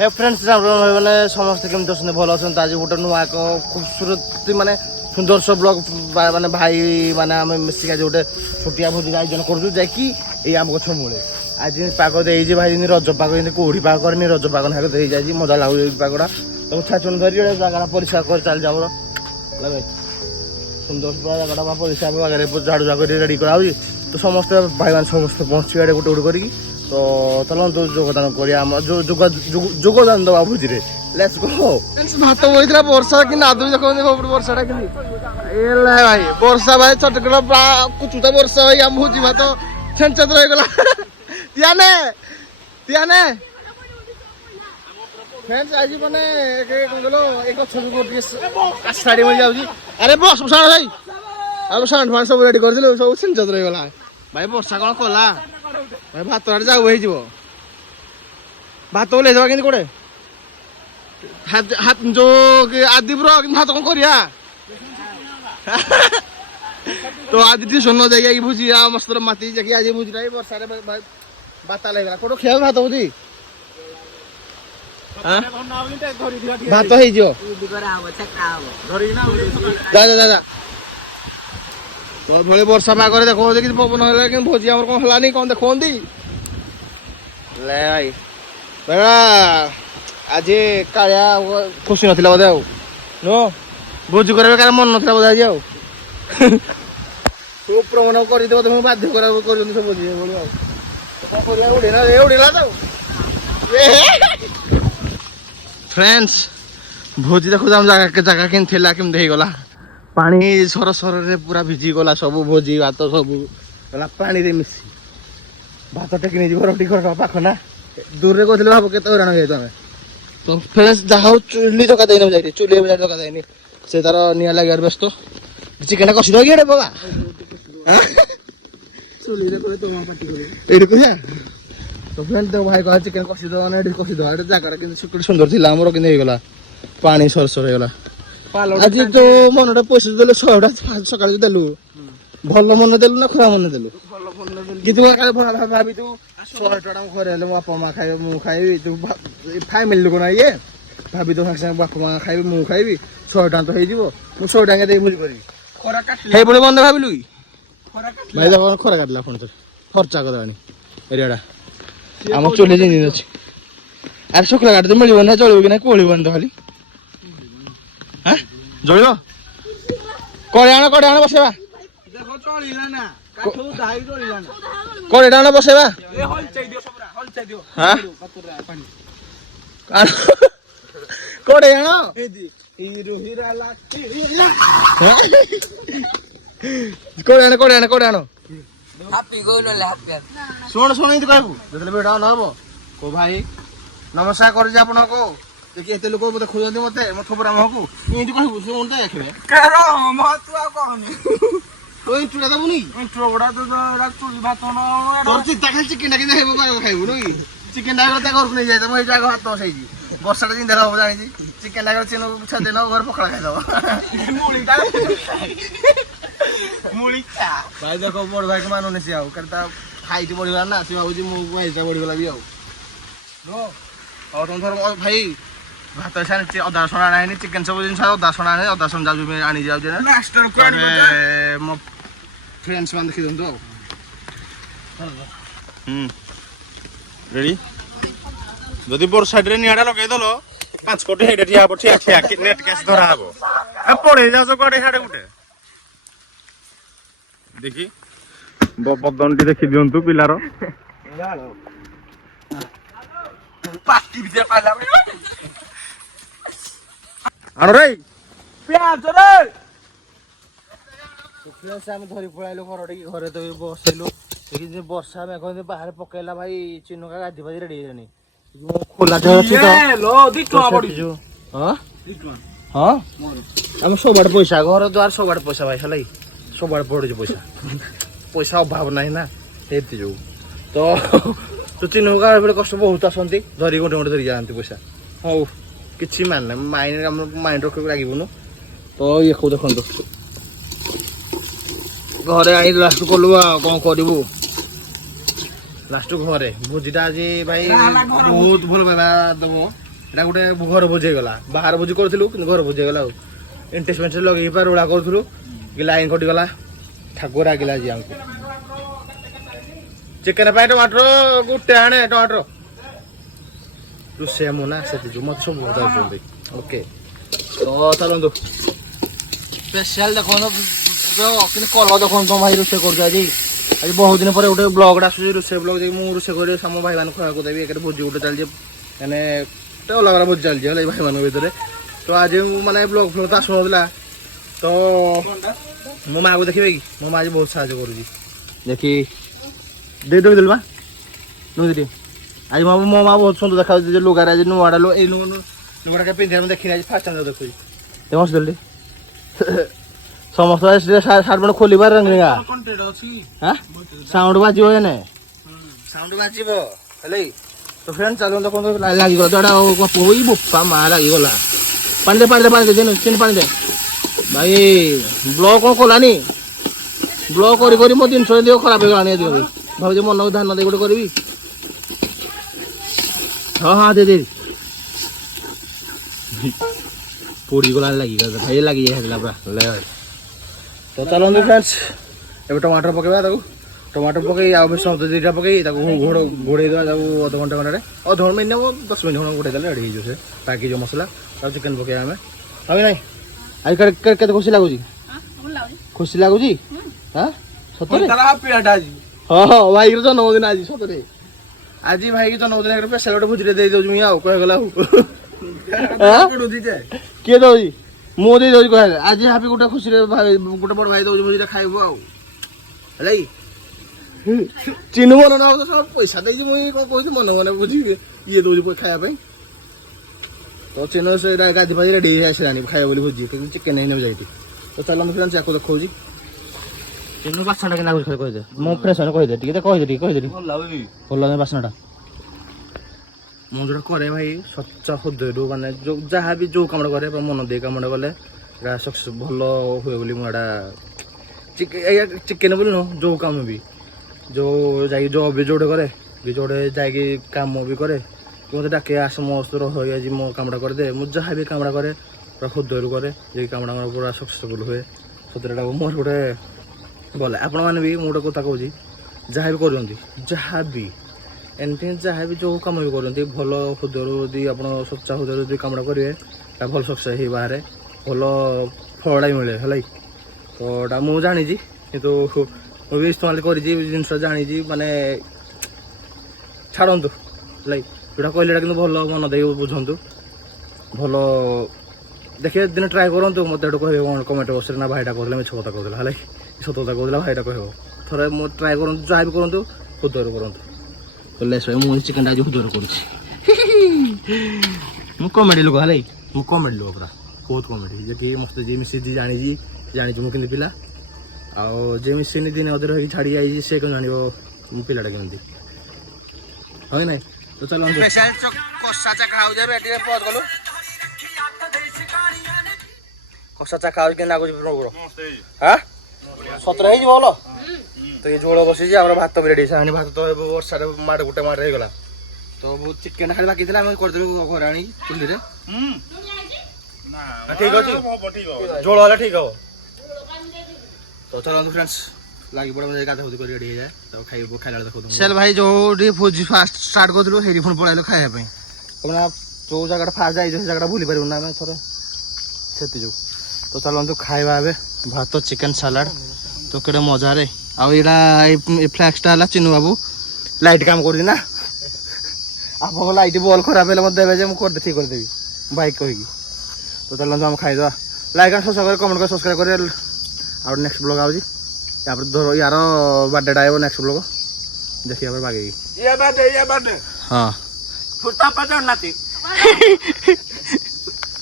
हे friends मैंने समस्त केमती अच्छा भल अच्छा आज गोटे नुआ एक खूबसूरत माने सुंदर सब ब्लॉग माने भाई माने आम मिसिक आज गोटे छोटिया भोजी आयोजन करूँ आम गछ मूले आज पाग दे भाई रज पाग कोड़ी पाग करनी रज पाग ना जाए मजा लगुच पागटा तो छाचन धरी जगह परिष्कार कर चल जाओ भाई सुंदर जगह परिष्कार झाड़ू झाड़ रेडी करा तो समस्त भाई मान समस्त पहुँची गोटे गोटे करी तो चलते योगदान योगदान दबा भोजी लेट्स गो भात बोईला वर्षा कि नादू देखते वर्षाटा कि भाई वर्षा भाई चटकड़ा कुचुता वर्षा भाई आम भोजी भात छेंचत रहीगला तियाने तियाने फ्रेंड्स आज मैंने शाड़ी मिल जाऊँ अरे बस साण भाई अब साण फाण सब रेडी कर सब छेंचत रहीगला भाई वर्षा कौन कला भाई भात जाऊ भात ओल्हे देवा कि कोड़े हाथ जो आदि भात कौन करिया तो आज ट्यूशन न जाइए भुजी मस्त माती जाकि आज भुजी वर्षा बाता लगला कोटो खेल भात भुजी भात जा तो भले वर्षा पाग देखो देखी पवन है भोजी आम कौन है कौन देखी ले भाई आज कालिया खुशी ना बोधे नो भोजी कर मन ना बोधे आज सब प्रमाण कर बाध्य कर भोजी उड़ेला फ्रेंड्स भोजी देखो जगह के केमती गला पानी सर सर रे पूरा भिजी गला सब भोजी भात सब गला पानी रे मिसी भात टेक नहीं रटी घर पाख ना दूर रे कहते भाव के हैरान हो जाए तो फ्रेंड्स जहाँ चुली धक्का देनी जाए चुली धक्का देनी से तार निया लगे व्यस्त चिकेन कषि दे कि बाबा तो फ्रेंड देख भाई कह चिकेन कषि दे कषि दे जगह सुंदर थी आमर कि गला पानी सर सर होगा आज तो मनटा पैसा देलु 100टा सका देलु भल मन देलु ना खरा मन देलु कि भाभी तू 100टा घर मो बापा माँ खाइ मु खाइबी तू फैमिली लोक ना ये भाभी तो सागे बापा माँ खाइबी मु खाइबी 100टा तो हो 100टा दे भूल करी बंद भाविलु भाई देखो खरा काटला फोन खर्चा करवानी एरियाटा आम चुली जिन अच्छी अरे शुक्ला काट तो मिल ना चलो कि ना कोड़ी बंद खाली हाँ जल कड़े आण बसेवा कड़े आण बसेवा कड़े आण कड़े आण शुण शुण कहबू जो भिड नब को भाई नमस्कार कर आपको देखिए एत लोक देखुं मत मो थोपरा मुहक इं कहबू शुण तो देखिए तो इंट्रोटा दबुनि इंट्रो गुड़ा तोर चिंता खाली चिकेन खाइबू नुई चिकेन घर को नहीं जाए मुझे आग हाथ बसई वर्षा जिंदा हम जानी चिकेन डाक चेन छेद घर पखड़ा खाईद भाई देखो बड़ भाई के मानुनी सी हाइट बढ़िया ना सी भाई मुझे बढ़ीगला भी तुम थर भाई भात सारी अदा रसुण आना चिकेन सब जिन अदा रसुण आने अदा रसुण जाऊँ आनी जाऊँ मो फ्रेंड्स मान देखी दिखाँ रेडी जदि बर्षा निआटा लगेदेल 5 कोटी हेटे ठिया हम ठिया ठिया नेट कैश धरा हम पड़े जाओ कड़े हाड़े गोटे देखी बदन टी देखी दिंतु पिलार आण रे धरी पड़ाइलु घर घरे तो बसलु वर्षा मेघ बाहर पकेला भाई चिनुका गाधी फाधी रेडी खोला हाँ आम सब पैसा घर द्वार सब पैसा भाई है सब पड़े पैसा पैसा अभाव ना ना जो तो चिनुका कष्ट बहुत आसती धरी गोटे गोटे धरी जाती पैसा हौ कि मान माइंड रख लगे तो ये को देखो घरे आई लास्ट कलु कौन करू लास्ट घरे भोजीटा आज भाई बहुत भल पाइबा दब এটা ଗୋଟେ ଘର ଭୋଜି ହେଇଗଲା ବାହାର ଭୋଜି କରୁଥିଲୁ କିନ୍ତୁ ଘର ଭୋଜି ହେଇଗଲା ଆଉ ଇଣ୍ଟରେଷ୍ଟ ଲଗେଇ ପୁରା ରୋଳା କରୁଥିଲୁ କି ଲାଇନ କଟିଗଲା ଠାକୁର ରାଗିଲା ଆଜି ଆମକୁ ଚିକେନ ପାଇଁ ଟମାଟର ଗୋଟେ ଆଣେ ଟମାଟର ରୋଷେଇଆ ମୁଁ ନା ସେଥିଯୋଗୁଁ ମତେ ସବୁ ଯାଉଛନ୍ତି ଓକେ ତ ଚାଲନ୍ତୁ ସ୍ପେଶାଲ ଦେଖନ୍ତୁ କିନ୍ତୁ କଲର ଦେଖନ୍ତୁ ତମ ଭାଇ ରୋଷେଇ କରୁଛୁ ଆଜି ଆଜି ବହୁତ ଦିନ ପରେ ଗୋଟେ ବ୍ଲଗଟା ଆସୁଛି ରୋଷେଇ ବ୍ଲଗ ଯାଇକି ମୁଁ ରୋଷେଇ କରି ଆମ ଭାଇମାନଙ୍କୁ ଖାଇବାକୁ ଦେବି ଏକରେ ଭୋଜି ଗୋଟେ ଚାଲିଛି ମାନେ ଅଲଗା ଅଲଗା ଭୋଜି ଚାଲିଛି ହେଲା ଏଇ ଭାଇମାନଙ୍କ ଭିତରେ ତ ଆଜି ମାନେ ବ୍ଲଗ ଫ୍ଲଗ ତ ଆସୁନଥିଲା ତ ମୋ ମାଆକୁ ଦେଖିବେ କି ମୋ ମାଆ ଆଜି ବହୁତ ସାହାଯ୍ୟ କରୁଛି ଦେଖି ଦେଇଦେବି ଦେଲି ବା ନୁହେଁ ଆଜି ମୋ ମା ବହୁତ ସୁନ୍ଦର ଦେଖାଯାଉଛି ଯେ ଲୁଗାରେ ଆଜି ନୂଆଟା ଏଇ ଲୁଗାଟା ପିନ୍ଧିବା ମୁଁ ଦେଖିନି ଆଜି ଫାଷ୍ଟ ଟାଇମ୍ ଦେଖୁଛି ଦେଖ ଦେଲି ସମସ୍ତ ସାର୍ଟ ପ୍ୟାଣ୍ଟ ଖୋଲିବାର ରଙ୍ଗିଙ୍ଗା ସାଉଣ୍ଡ ବାଜିବ ଏନେ ସାଉଣ୍ଡ ବାଜିବ ହେଲେ ତ ଫ୍ରେଣ୍ଡ ଚାଲୁ ଦେଖନ୍ତୁ ଲାଗିଗଲା ତ ଏଇଟା ପୋଇ ବୋପା ମା ଲାଗିଗଲା ପାଣି ଦେ ଚିନି ପାଣି ଦେ ଭାଇ ବ୍ଲକ କ'ଣ କଲାନି ବ୍ଲକ କରି କରି ମୋ ଜିନିଷ ଦିଅ ଖରାପ ହେଇଗଲାଣି ଆଜି ଭାଇ ଭାବୁଛି ମନକୁ ଧ୍ୟାନ ଦେଇ ଗୋଟେ କରିବି ହଁ ଦେ ପୋଡ଼ିଗଲା ଲାଗିଗଲା ଭାଇ ଲାଗି ଯାଇଥିଲା ପୁରା ତ ଚାଲନ୍ତୁ ଫ୍ରେଣ୍ଡସ୍ ଏବେ ଟମାଟର ପକେଇବା ତାକୁ ଟମାଟର ପକେଇ ଆଉ ବେଶ ଦୁଇଟା ପକେଇ ତାକୁ ଘୋଡ଼େଇ ଦେବା ତାକୁ ଅଧଘଣ୍ଟା ଘଣ୍ଟାରେ ଅଧଘଣ୍ଟା ମିନିମମ୍ 10 ମିନିଟ୍ ଖଣ୍ଡେ ଘୋଡ଼େଇ ଦେଲେ ରେଡ଼ି ହେଇଯିବ ସେ ପାକିଯିବ ମସଲା ଆଉ ଚିକେନ୍ ପକେଇବା ଆମେ ଆଉ ନାଇଁ ଆଜି କେତେ ଖୁସି ଲାଗୁଛି ଖୁସି ଲାଗୁଛି ହଁ ସତରେ ହଁ ଭାଇର ଜନ୍ମଦିନ ଆଜି ସତରେ ଆଜି ଭାଇକି ଜନ୍ମଦିନ ସ୍ପେଶାଲ ଗୋଟେ ଭୋଜିରେ ଦେଇ ଦେଉଛି ମୁଁ ଆଉ କହିଗଲା କିଏ ଦଉଛି ମୁଁ ଦେଇ ଦଉଛି କହିଲେ ଆଜି ହାପି ଗୋଟେ ଖୁସିରେ ଗୋଟେ ବଡ଼ ଭାଇ ଦଉଛି ଭୋଜିରେ ଖାଇବୁ ଆଉ ହେଲା ଚିନୁ ମନ ନା ସବୁ ପଇସା ଦେଇଛି ମୁଁ କ'ଣ କହୁଛି ମନ ମନେ ବୁଝିବି ଇଏ ଦଉଛି ଖାଇବା ପାଇଁ ତ ଚିନୁ ସେଇଟା ଗାଧି ପାଧି ରେଡ଼ି ହେଇ ଆସିଲାଣି ଖାଇବା ବୋଲି ଭୋଜି ଚିକେନ୍ ହେଇ ନେବୁ ଯାଇଠି ତ ଚାଲନ୍ତୁ ଫ୍ରେଣ୍ଡସ୍ ଆକୁ ଦେଖାଉଛି ଚିନୁ ବାସ୍ନାଟା କେମିତି ଲାଗୁଛି କହିଦେ ମୋ ଫ୍ରେଣ୍ଡସ୍ କହିଦେ ଟିକେ କହିଦେ ଭଲ ଲାଗୁଛି ବାସ୍ନାଟା ମୁଁ ଯୋଉଟା କରେ ଭାଇ ସଚ୍ଚ ହୃଦୟରୁ ମାନେ ଯାହା ବି ଯୋଉ କାମଟା କରେ ମନ ଦେଇ କାମଟା କଲେ ଏଇଟା ସକ୍ସେସ୍ ଭଲ ହୁଏ ବୋଲି ମୁଁ ଏଇଟା ଚିକେନ୍ ବୋଲି ନୁହଁ ଯୋଉ କାମ ବି ଯୋଉ ଯାଇକି ଜବ୍ ବି ଯୋଉଟେ କରେ ବି ଯୋଉଟେ ଯାଇକି କାମ ବି କରେ ମୋତେ ଡାକେ ଆସ ମୋ ରହି ଆଜି ମୋ କାମଟା କରିଦେ ମୁଁ ଯାହା ବି କାମଟା କରେ ପୁରା ହୃଦୟରୁ କରେ ଯେ କାମଟା ମୋର ପୁରା ସକ୍ସେସଫୁଲ୍ ହୁଏ ସତରେ ମୋର ଗୋଟେ ଭଲ ଆପଣମାନେ ବି ମୁଁ ଗୋଟେ କଥା କହୁଛି ଯାହା ବି କରୁଛନ୍ତି ଯାହା ବି ଏନିଥିଙ୍ଗ ଯାହା ବି ଯେଉଁ କାମ ବି କରନ୍ତି ଭଲ ହୃଦୟରୁ ଯଦି ଆପଣ ସଚ୍ଚା ହୃଦୟରୁ ଯଦି କାମଟା କରିବେ ତା ଭଲ ସକ୍ସେସ୍ ହେଇ ବାହାରେ ଭଲ ଫଳଟା ମିଳେ ହେଲା ତ ଏଇଟା ମୁଁ ଜାଣିଛି କିନ୍ତୁ ମୁଁ ବି ଇସ୍ତେମାଲ କରିଛି ଜିନିଷ ଜାଣିଛି ମାନେ ଛାଡ଼ନ୍ତୁ ହେଲା ଯେଉଁଟା କହିଲେ ଏଇଟା କିନ୍ତୁ ଭଲ ମନ ଦେଇ ବୁଝନ୍ତୁ ଭଲ ଦେଖିବେ ଦିନେ ଟ୍ରାଏ କରନ୍ତୁ ମୋତେ ଏଇଟା କହିବେ କ'ଣ କମେଣ୍ଟ ବକ୍ସରେ ନା ଭାଇଟା କହୁଥିଲା ମିଛ କଥା କହୁଥିଲା ହେଲା ସତ କଥା କହୁଥିଲା ଭାଇଟା କହିବ ଥରେ ମୁଁ ଟ୍ରାଏ କରନ୍ତୁ ଯାହା ବି କରନ୍ତୁ ହୃଦୟରୁ କରନ୍ତୁ ମୁଁ ଚିକେନଟା ଆଜି ହୃଦୟରୁ କରୁଛି ମୁଁ କମେଡ଼ି ଲୋକ ହେଲା ମୁଁ କମେଡ଼ି ଲୋକ ପୁରା ବହୁତ କମେଡ଼ି ଯେତିକି ମତେ ଯିଏ ମିଶିଛି ଜାଣିଛି ମୁଁ କେମିତି ପିଲା ଆଉ ଯିଏ ମିଶିନି ଦିନେ ଅଧରେ ହେଇକି ଛାଡ଼ି ଯାଇଛି ସେ କେମିତି ଜାଣିବ ମୁଁ ପିଲାଟା କେମିତି ହଁ ନାଇଁ ତ ଚାଲନ୍ତୁ କଷା ଚାକା ହଉଛି ଏବେ ଟିକେ ପଜ କଲୁ କଷା ଚାକା ହଉଛି କେମିତି ଲାଗୁଛି ହଁ ସତରେ ହେଇଯିବ ଭଲ ତ ଏ ଝୋଳ ବସିଛି ଆମର ଭାତ ବି ରେଡ଼ି ହେଇସାରିଲାଣି ଭାତ ତ ବର୍ଷାରେ ଗୋଟେ ମାଡ଼ ହେଇଗଲା ତ ବହୁତ ଚିକେନ୍ ଖାଲି ବାକି ଥିଲା ଆମେ କରିଦେବୁ ଘରେ ଆଣିକି ଚୁଲିରେ ଠିକ୍ ଅଛି ଝୋଳ ହେଲେ ଠିକ୍ ହବ ତ ଚାଲନ୍ତୁ ଫ୍ରେଣ୍ଡସ୍ ଲାଗି ପଡ଼ିବ ଗାଧା ଭୋଜି କରି ରେଡ଼ି ହେଇଯାଏ ତ ଖାଇଲା ବେଳେ ଦେଖନ୍ତୁ ସେଲ୍ ଭାଇ ଯୋଉଠି ଭୋଜି ଫାଷ୍ଟ ଷ୍ଟାର୍ଟ କରିଥିଲୁ ସେଇଠି ପୁଣି ପଳାଇଲୁ ଖାଇବା ପାଇଁ କାରଣ ଯୋଉ ଜାଗାଟା ଫାଷ୍ଟ ଯାଇଛୁ ସେ ଜାଗାଟା ଭୁଲି ପାରିବୁ ନା ଆମେ ଥରେ ସେଥିଯୋଗୁଁ ତ ଚାଲନ୍ତୁ ଖାଇବା ଏବେ ଭାତ ଚିକେନ୍ ସାଲାଡ଼ ତ କେଡ଼େ ମଜାରେ ଆଉ ଏଇଟା ଏଇ ଫ୍ଲାକ୍ସଟା ହେଲା ଚିନୁ ବାବୁ ଲାଇଟ୍ କାମ କରୁଛି ନା ଆପଣଙ୍କ ଲାଇଟ୍ ବଲ୍ ଖରାପ ହେଲେ ମୋତେ ଦେବେ ଯେ ମୁଁ ଠିକ୍ କରିଦେବି ବାଇକ୍ କହିକି ତ ଚାଲନ୍ତୁ ଆମେ ଖାଇଦେବା ଲାଇକ୍ ଆଉ ସବସ୍କ୍ରାଇବ୍ କମେଣ୍ଟ କରି ସବସ୍କ୍ରାଇବ୍ କରି ଆଉ ନେକ୍ସଟ ବ୍ଲଗ୍ ଆଉଛି ତାପରେ ଧର ୟାର ବାର୍ଥଡେଟା ଆସିବ ନେକ୍ସଟ ବ୍ଲଗ୍ ଦେଖିବା ପରେ ବାଗେଇକି ହଁ